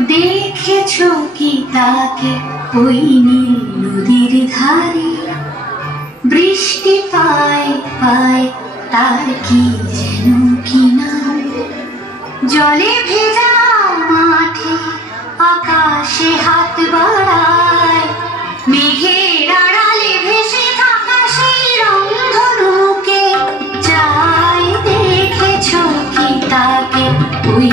দেখেছো কি তাকে ওই নীল নদীর ধারে? বৃষ্টি পায় পায় তার কি যেন কি নাম। জলে ভেজা মাঠে আকাশে হাত বাড়ায়, মেঘের আড়ালে ভেসে থাকা সেই রংধনুকে চাই। দেখেছো কি তাকে ওই